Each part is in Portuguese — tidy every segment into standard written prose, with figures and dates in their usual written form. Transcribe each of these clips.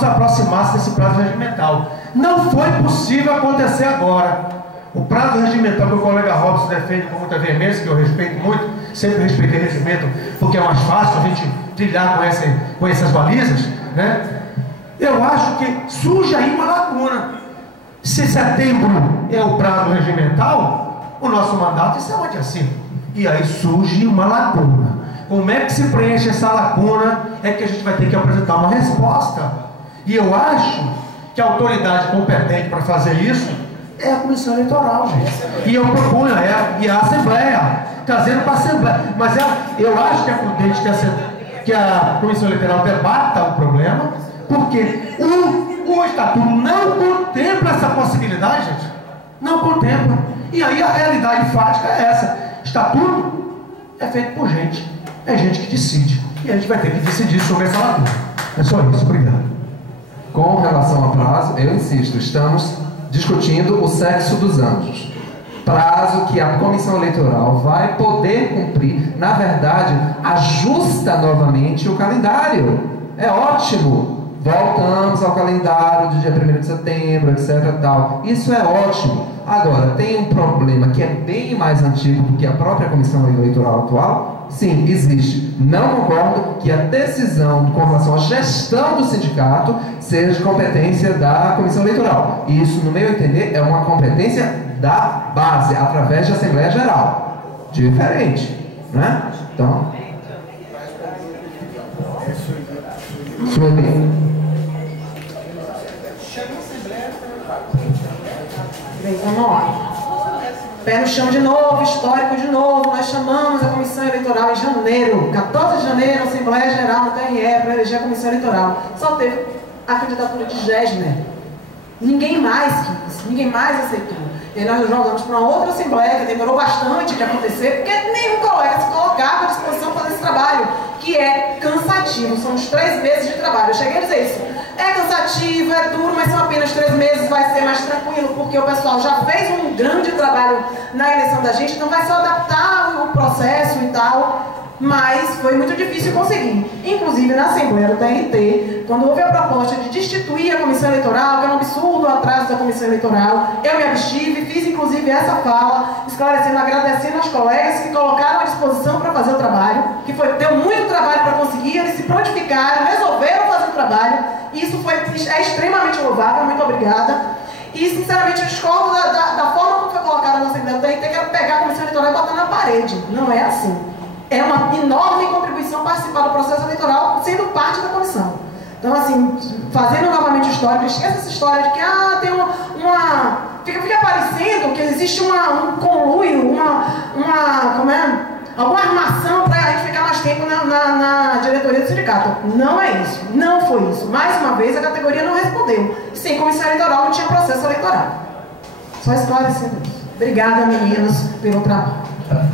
nos aproximasse desse prazo regimental. Não foi possível acontecer agora. O prazo regimental que o colega Robson defende com muita veemência, que eu respeito muito, sempre respeitei regimento, porque é mais fácil a gente trilhar com essas balizas, né? Eu acho que surge aí uma lacuna. Se setembro é o prazo regimental, o nosso mandato está onde assim. E aí surge uma lacuna. Como é que se preenche essa lacuna? É que a gente vai ter que apresentar uma resposta. E eu acho que a autoridade competente para fazer isso é a Comissão Eleitoral, gente. E eu proponho a ela e a Assembleia, trazendo para a Assembleia. Mas eu acho que é prudente que a Comissão Eleitoral debata o problema, porque o Estatuto não contempla essa possibilidade, gente. Não contempla. E aí a realidade fática é essa. Estatuto é feito por gente. É gente que decide. E a gente vai ter que decidir sobre essa lacuna. É só isso. Obrigado. Com relação ao prazo, eu insisto, estamos discutindo o sexo dos anjos. Prazo que a Comissão Eleitoral vai poder cumprir, na verdade, ajusta novamente o calendário. É ótimo. Voltamos ao calendário do dia 1º de setembro, etc. Tal. Isso é ótimo. Agora, tem um problema que é bem mais antigo do que a própria Comissão Eleitoral atual. Sim, existe. Não concordo que a decisão com relação à gestão do sindicato seja de competência da Comissão Eleitoral. E isso, no meu entender, é uma competência da base, através da Assembleia Geral. Diferente, né? Então... Vamos lá. Pé no chão de novo, histórico de novo. Nós chamamos a Comissão Eleitoral em janeiro, 14 de janeiro, Assembleia Geral no TRE para eleger a Comissão Eleitoral. Só teve a candidatura de Gessner. Ninguém mais quis, ninguém mais aceitou. E nós jogamos para uma outra Assembleia, que demorou bastante de acontecer, porque nenhum colega se colocava à disposição para fazer esse trabalho, que é cansativo. São uns 3 meses de trabalho. Eu cheguei a dizer isso. É cansativo, é duro, mas são apenas 3 meses, vai ser mais tranquilo, porque o pessoal já fez um grande trabalho na eleição da gente, então vai só adaptar o processo e tal, mas foi muito difícil conseguir. Inclusive na Assembleia do TRT, quando houve a proposta de destituir a Comissão Eleitoral, que era um absurdo o atraso da Comissão Eleitoral, eu me abstive, fiz inclusive essa fala, esclarecendo, agradecendo aos colegas que colocaram à disposição para fazer o trabalho, que deu muito trabalho para conseguir, eles se prontificaram, resolveram fazer o trabalho. Isso é extremamente louvável, muito obrigada. E, sinceramente, eu discordo da forma como foi colocada na Assembleia do TRT, que era pegar a Comissão Eleitoral e botar na parede. Não é assim. É uma enorme contribuição participar do processo eleitoral, sendo parte da comissão. Então, assim, fazendo novamente o histórico, esquece essa história de que tem fica parecendo que existe um conluio, alguma armação para a gente ficar mais tempo na diretoria do sindicato. Não é isso. Não foi isso. Mais uma vez, a categoria não respondeu. Sem comissão eleitoral, não tinha processo eleitoral. Só esclarecendo isso. Obrigada, meninos, pelo trabalho.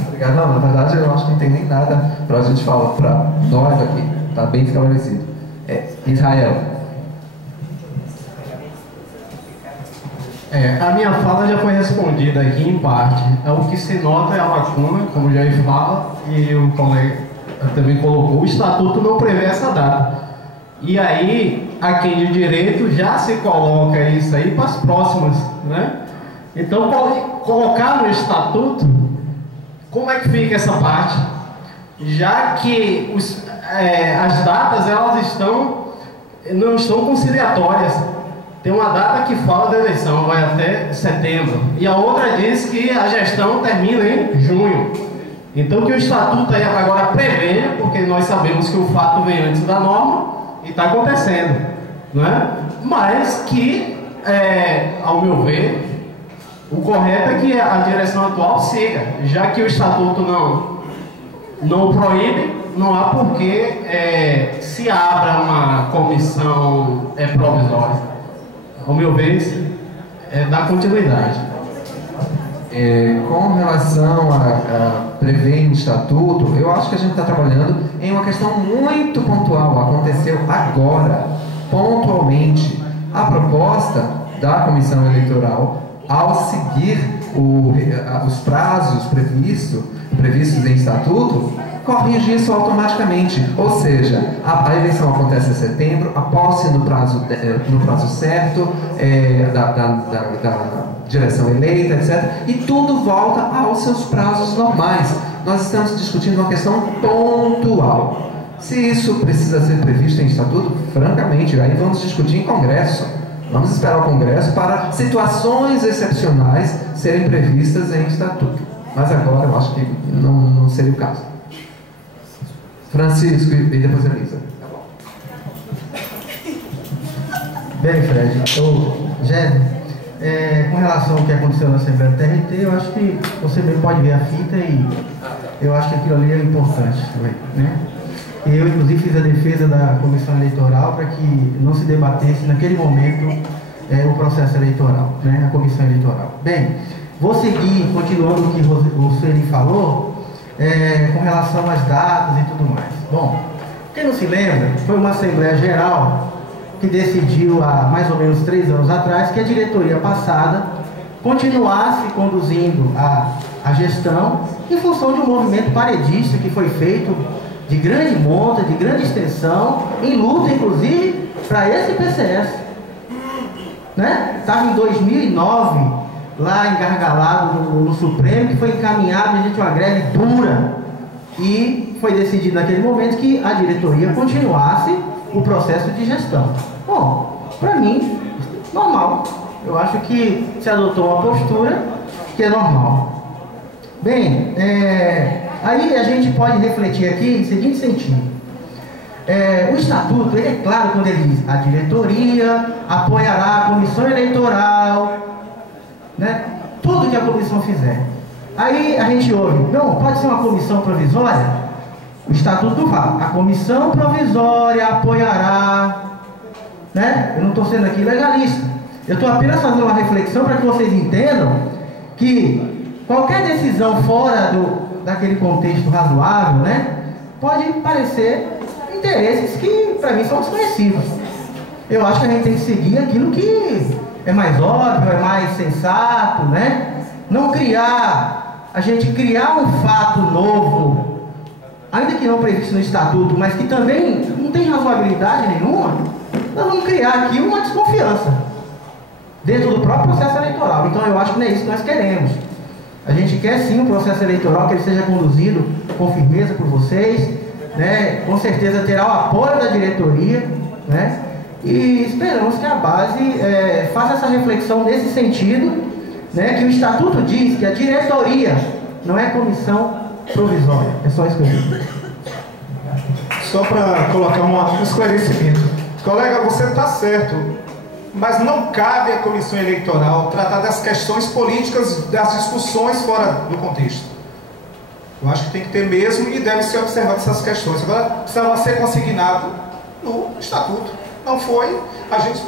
Obrigado. Não, na verdade, eu acho que não tem nem nada para a gente falar, para nós aqui. Está bem esclarecido. Israel. A minha fala já foi respondida aqui em parte. O que se nota é a lacuna, como já fala, e o colega também colocou, o Estatuto não prevê essa data. E aí, a quem de direito já se coloca isso aí para as próximas, né? Então, colocar no Estatuto, como é que fica essa parte? Já que as datas, elas não estão conciliatórias. Tem uma data que fala da eleição, vai até setembro. E a outra diz que a gestão termina em junho. Então que o Estatuto aí agora prevê, porque nós sabemos que o fato vem antes da norma e está acontecendo, não é? Mas que, ao meu ver, o correto é que a direção atual siga. Já que o Estatuto não proíbe, não há por que se abra uma comissão provisória. Ao meu ver, dá continuidade. Com relação a prever em estatuto, eu acho que a gente está trabalhando em uma questão muito pontual. Aconteceu agora, pontualmente, a proposta da Comissão Eleitoral, ao seguir os prazos previstos em estatuto, corrige isso automaticamente. Ou seja, a eleição acontece em setembro, a posse no prazo certo, da direção eleita, etc. E tudo volta aos seus prazos normais. Nós estamos discutindo uma questão pontual. Se isso precisa ser previsto em estatuto, francamente, aí vamos discutir em Congresso. Vamos esperar o Congresso para situações excepcionais serem previstas em estatuto. Mas agora eu acho que não seria o caso. Francisco e depois Elisa. Tá bom. Bem, Fred, com relação ao que aconteceu na Assembleia do TRT, eu acho que você bem pode ver a fita e eu acho que aquilo ali é importante, né? Eu, inclusive, fiz a defesa da comissão eleitoral para que não se debatesse naquele momento o processo eleitoral, né? A comissão eleitoral. Bem, vou seguir, continuando o que o Sueli falou, com relação às datas e tudo mais. Bom, quem não se lembra, foi uma Assembleia Geral que decidiu há mais ou menos 3 anos atrás que a diretoria passada continuasse conduzindo a gestão em função de um movimento paredista que foi feito de grande monta, de grande extensão, em luta inclusive para esse PCS, né? Estava em 2009 lá engargalado no Supremo, que foi encaminhado mediante uma greve dura, e foi decidido naquele momento que a diretoria continuasse o processo de gestão. Bom, para mim, normal. Eu acho que se adotou uma postura que é normal. Bem, aí a gente pode refletir aqui em seguinte sentido. O estatuto, ele é claro quando ele diz: a diretoria apoiará a comissão eleitoral, né? Tudo que a comissão fizer. Aí a gente ouve: não, pode ser uma comissão provisória? O estatuto fala: a comissão provisória apoiará, né? Eu não estou sendo aqui legalista, eu estou apenas fazendo uma reflexão para que vocês entendam que qualquer decisão fora daquele contexto razoável, né, pode parecer interesses que para mim são desconhecidos. Eu acho que a gente tem que seguir aquilo que é mais óbvio, é mais sensato, né? Não a gente criar um fato novo, ainda que não previsto no estatuto, mas que também não tem razoabilidade nenhuma. Nós vamos criar aqui uma desconfiança dentro do próprio processo eleitoral. Então eu acho que não é isso que nós queremos. A gente quer sim um processo eleitoral que ele seja conduzido com firmeza por vocês, né? Com certeza terá o apoio da diretoria, né? E esperamos que a base faça essa reflexão nesse sentido, né? Que o estatuto diz que a diretoria não é comissão provisória. É só isso que eu digo. Só para colocar um esclarecimento. Colega, você está certo, mas não cabe à comissão eleitoral tratar das questões políticas, das discussões fora do contexto. Eu acho que tem que ter mesmo e deve ser observado essas questões. Agora, precisava ser consignado no estatuto. Não foi. A gente,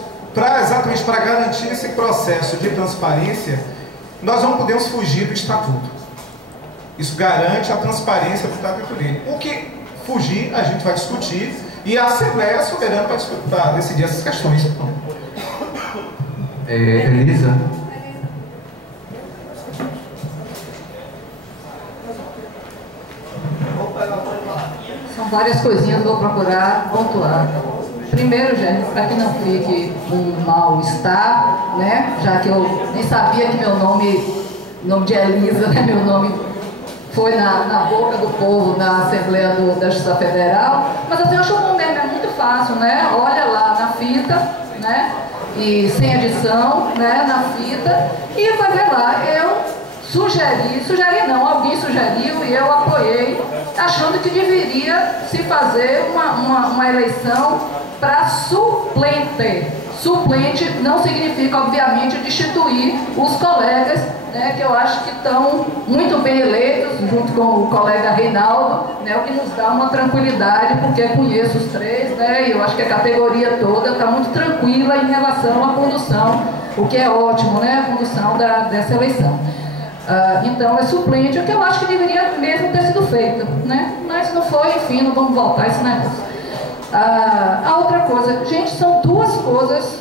exatamente para garantir esse processo de transparência, nós não podemos fugir do estatuto. Isso garante a transparência do estatuto dele. O que fugir, a gente vai discutir e a Assembleia é soberana para decidir essas questões. Elisa? São várias coisinhas, vou procurar pontuar. Primeiro, gente, para que não fique um mal-estar, né? Já que eu nem sabia que meu nome de Elisa, né? Meu nome foi na boca do povo na Assembleia da Justiça Federal, mas assim, eu acho que o mesmo é muito fácil, né? Olha lá na fita, né? E sem edição, né? Na fita, e vai ver lá, eu sugeri não, alguém sugeriu e eu apoiei, achando que deveria se fazer uma eleição para suplente. Suplente não significa, obviamente, destituir os colegas, né, que eu acho que estão muito bem eleitos, junto com o colega Reinaldo, né, o que nos dá uma tranquilidade, porque conheço os três, né, e eu acho que a categoria toda está muito tranquila em relação à condução, o que é ótimo, né, a condução dessa eleição. Então é suplente, o que eu acho que deveria mesmo ter sido feito, né? Mas não foi, enfim, não vamos voltar a esse negócio. A outra coisa, gente, são duas coisas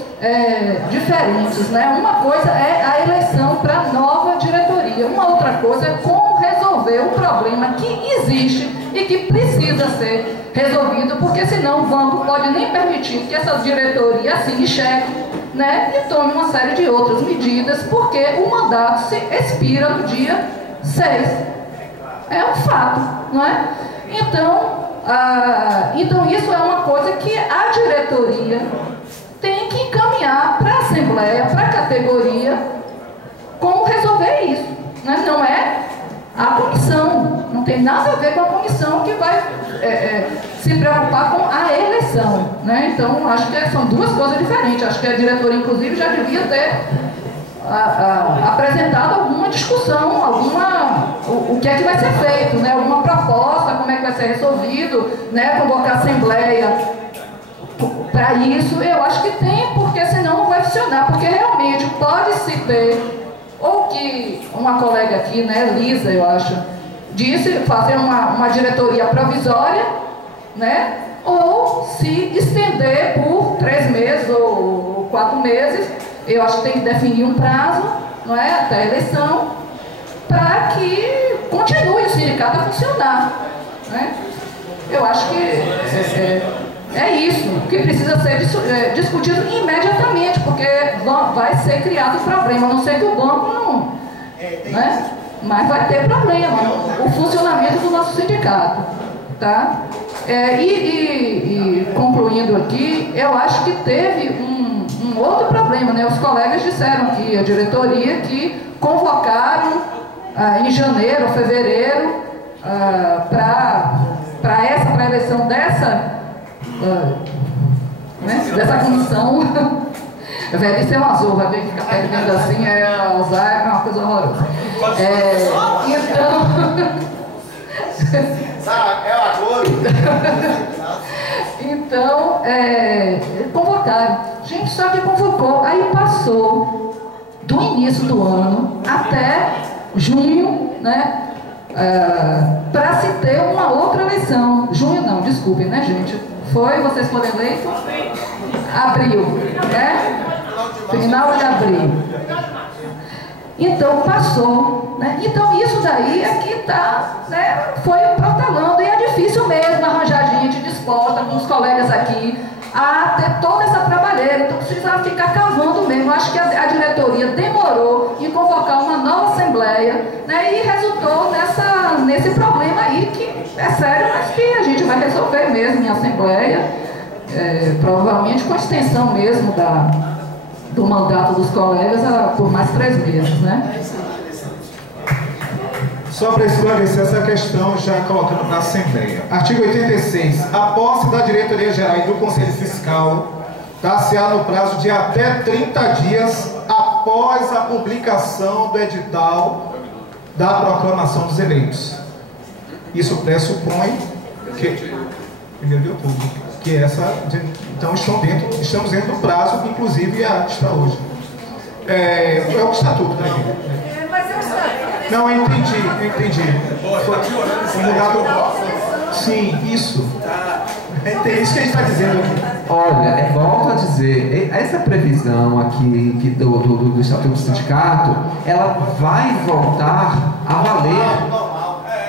diferentes, né? Uma coisa é a eleição para a nova diretoria, uma outra coisa é como resolver o problema que existe e que precisa ser resolvido, porque senão o banco pode nem permitir que essa diretoria assine cheque, né, e tome uma série de outras medidas, porque o mandato se expira no dia 6. É um fato, não é? Então isso é uma coisa que a diretoria tem que encaminhar para a Assembleia, para a categoria, como resolver isso, né? Não é a comissão, não tem nada a ver com a comissão que vai se preocupar com a eleição, né? Então, acho que são duas coisas diferentes. Acho que a diretoria, inclusive, já devia ter apresentado alguma discussão, o que é que vai ser feito, né? Alguma proposta, como é que vai ser resolvido, né? Convocar a Assembleia para isso. Eu acho que tem, porque senão não vai funcionar, porque realmente pode-se ter, ou que uma colega aqui, né, Lisa, eu acho, disse, fazer uma diretoria provisória, né, ou se estender por 3 meses ou 4 meses. Eu acho que tem que definir um prazo, não é, até a eleição, para que continue o sindicato a funcionar, né? Eu acho que é isso que precisa ser discutido imediatamente, porque vai ser criado problema, a não ser que o banco não, né? Mas vai ter problema o funcionamento do nosso sindicato, tá? E concluindo aqui, eu acho que teve um outro problema, né? Os colegas disseram aqui, a diretoria, que convocaram em janeiro ou fevereiro para a eleição dessa comissão. Velhice é um azul, vai ver que ficar perdendo assim, Alzheimer é uma coisa horrorosa. Então, convocaram. Gente, só que convocou, aí passou do início do ano até junho, né? Para se ter uma outra eleição. Junho não, desculpem, né, gente? Vocês foram eleitos? Abril, né? Final de abril. Então passou, né? Então isso daí é que tá, né? Foi protelando, e é difícil mesmo arranjar gente disposta, com os colegas aqui, a ter toda essa trabalheira. Então precisa ficar cavando mesmo. Acho que a diretoria demorou em convocar uma nova assembleia, né? E resultou nesse problema aí, que é sério, mas que a gente vai resolver mesmo em assembleia, provavelmente com a extensão mesmo do mandato dos colegas por mais 3 meses, né? Só para esclarecer essa questão, já colocando na Assembleia. Artigo 86. A posse da Diretoria Geral e do Conselho Fiscal dar-se-á no prazo de até 30 dias após a publicação do edital da proclamação dos eleitos. Isso pressupõe que 1º de outubro, que então estamos dentro do prazo que inclusive está hoje. É o estatuto, né? Não, eu entendi. Foi mudado. Sim, isso. É isso que a gente está dizendo aqui. Olha, volto a dizer, essa previsão aqui do Estatuto do Sindicato, ela vai voltar a valer.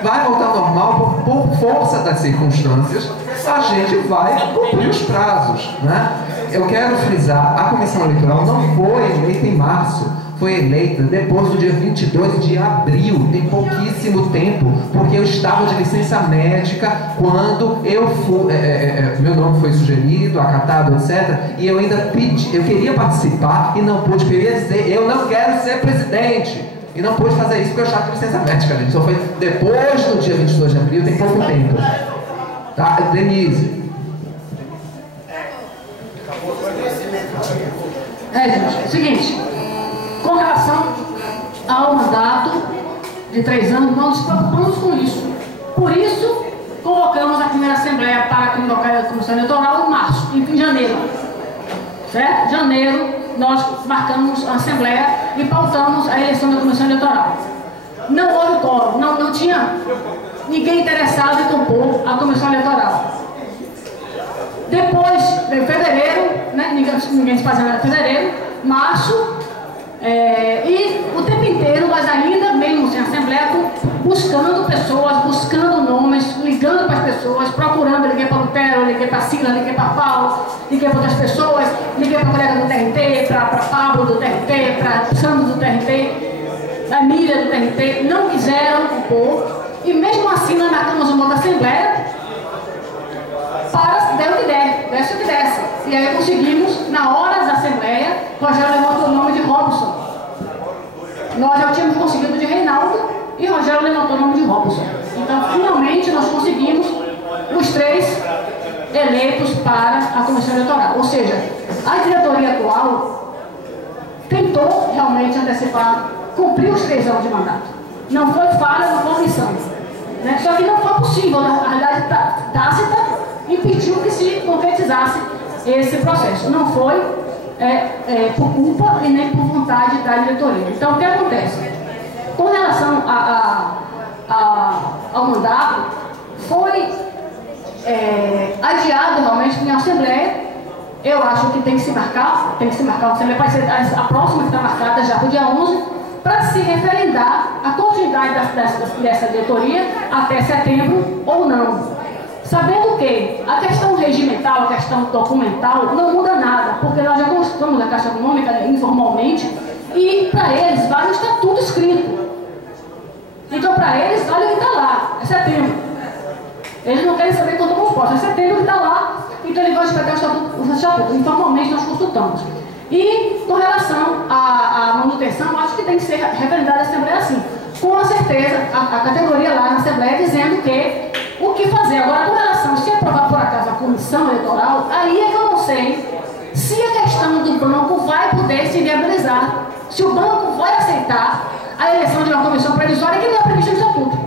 Vai voltar normal por força das circunstâncias, a gente vai cumprir os prazos, né? Eu quero frisar, a comissão eleitoral não foi eleita em março, foi eleita depois do dia 22 de abril, tem pouquíssimo tempo, porque eu estava de licença médica quando eu fui, meu nome foi sugerido, acatado, etc. E eu ainda pedi, eu queria participar e não pude, queria dizer, eu não quero ser presidente. E não pude fazer isso porque eu estava de licença médica, gente. Só foi depois do dia 22 de abril, tem pouco tempo. Tá? Denise. Gente, seguinte, com relação ao mandato de 3 anos, nós nos preocupamos com isso. Por isso, convocamos a primeira Assembleia para convocar a Comissão Eleitoral em março, em janeiro. Certo? Janeiro, nós marcamos a Assembleia e pautamos a eleição da Comissão Eleitoral. Não houve quórum, não tinha ninguém interessado em compor a Comissão Eleitoral. Depois, em fevereiro, né, ninguém se fazia nada em fevereiro, março, E o tempo inteiro nós ainda, mesmo sem assembleia, buscando pessoas, buscando nomes, ligando para as pessoas, procurando. Liguei para o Lutero, liguei para a Sila, liguei para Paulo, liguei para outras pessoas, liguei para a colega do TRT, para Pablo do TRT, para Sandro do TRT, a Emília do TRT, não quiseram compor. E mesmo assim nós marcamos uma outra assembleia para der o que der, desce o que desce. E aí conseguimos, na hora da assembleia, Rogério levantou o nome de Robson. Nós já tínhamos conseguido de Reinaldo e Rogério levantou o nome de Robson. Então, finalmente, nós conseguimos os 3 eleitos para a comissão eleitoral. Ou seja, a diretoria atual tentou realmente antecipar, cumprir os 3 anos de mandato. Não foi falha da comissão. Né? Só que não foi possível, na realidade tácita, impediu que se concretizasse esse processo. Não foi por culpa e nem por vontade da diretoria. Então, o que acontece? Com relação ao mandato, foi adiado realmente em assembleia. Eu acho que tem que se marcar a assembleia, vai ser a próxima que está marcada já para o dia 11, para se referendar a continuidade dessa diretoria até setembro ou não. Sabendo que a questão regimental, a questão documental, não muda nada, porque nós já consultamos a Caixa Econômica informalmente e para eles vale o estatuto escrito. Então para eles vale o que está lá, é setembro. Eles não querem saber quando vamos postos, é setembro que está lá, então eles vão respeitar o estatuto. Informalmente nós consultamos. E com relação à manutenção, acho que tem que ser referendada a Assembleia assim. Com certeza, a categoria lá na Assembleia dizendo que o que fazer. Agora, com relação, se aprovar por acaso a comissão eleitoral, aí é que eu não sei se a questão do banco vai poder se viabilizar. Se o banco vai aceitar a eleição de uma comissão provisória que não é prevista no estatuto.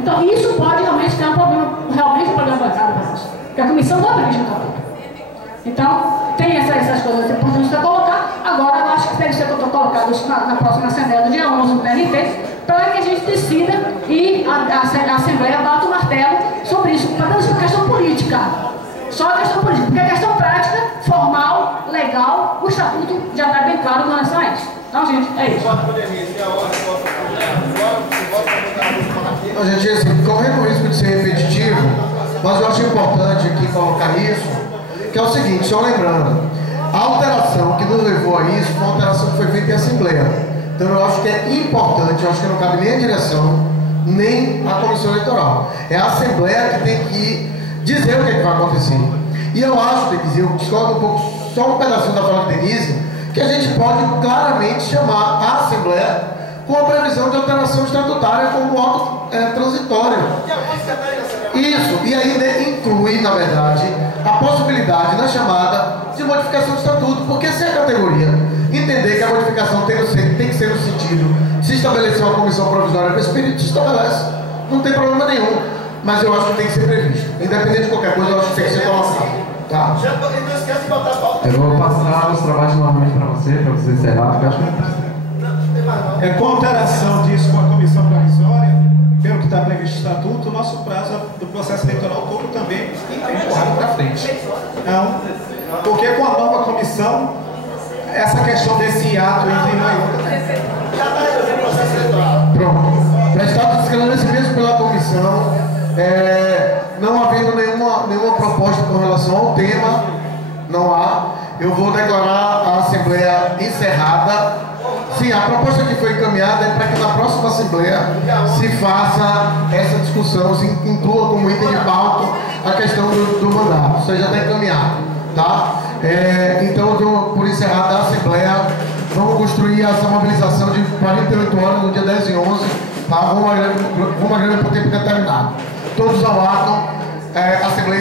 Então, isso pode realmente ter um problema bancário para nós. Porque a comissão não é prevista no estatuto. Então, tem essas coisas importantes para colocar. Agora, eu acho que deve ser colocados na próxima Assembleia do dia 11 no TRT, para que a gente decida e a Assembleia bata o martelo sobre isso. Para isso uma questão política. Só a questão política. Porque a questão prática, formal, legal, o estatuto já está bem claro com relação a isso. Então, gente, é isso. Gente, assim, correndo o risco de ser repetitivo, mas eu acho importante aqui colocar isso, que é o seguinte, só lembrando, a alteração que nos levou a isso foi uma alteração que foi feita em Assembleia. Então eu acho que é importante, eu acho que não cabe nem a direção, nem a comissão eleitoral. É a Assembleia que tem que dizer o que, é que vai acontecer. E eu acho, Denise, eu discordo um pouco, só um pedacinho da fala de Denise, que a gente pode claramente chamar a Assembleia com a previsão de alteração estatutária como voto transitório. Isso, e aí inclui, na verdade, a possibilidade na chamada de modificação do estatuto, porque se a categoria entender que a modificação tem que ser no sentido, se estabelecer uma comissão provisória para esse período, se estabelece, não tem problema nenhum, mas eu acho que tem que ser previsto, independente de qualquer coisa, eu acho que tem que ser colocado. Tá? Eu vou passar os trabalhos novamente para você encerrar, porque eu acho que com alteração disso com a comissão provisória, pelo que está previsto no estatuto, o nosso prazo do processo eleitoral todo também é empurrado para frente. Não, porque com a nova comissão, essa questão desse ato entre nós. Pronto. Prestado esclarecimento pela comissão, não havendo nenhuma proposta com relação ao tema, não há. Eu vou declarar a Assembleia encerrada. Sim, a proposta que foi encaminhada é para que na próxima Assembleia se faça essa discussão, se inclua como item de pauta a questão do mandato. Isso aí já está encaminhado, tá? Então eu dou por encerrada a Assembleia. Vamos construir essa mobilização de 48 horas no dia 10 e 11, tá? Uma grande por tempo determinado. Todos ao ato, Assembleia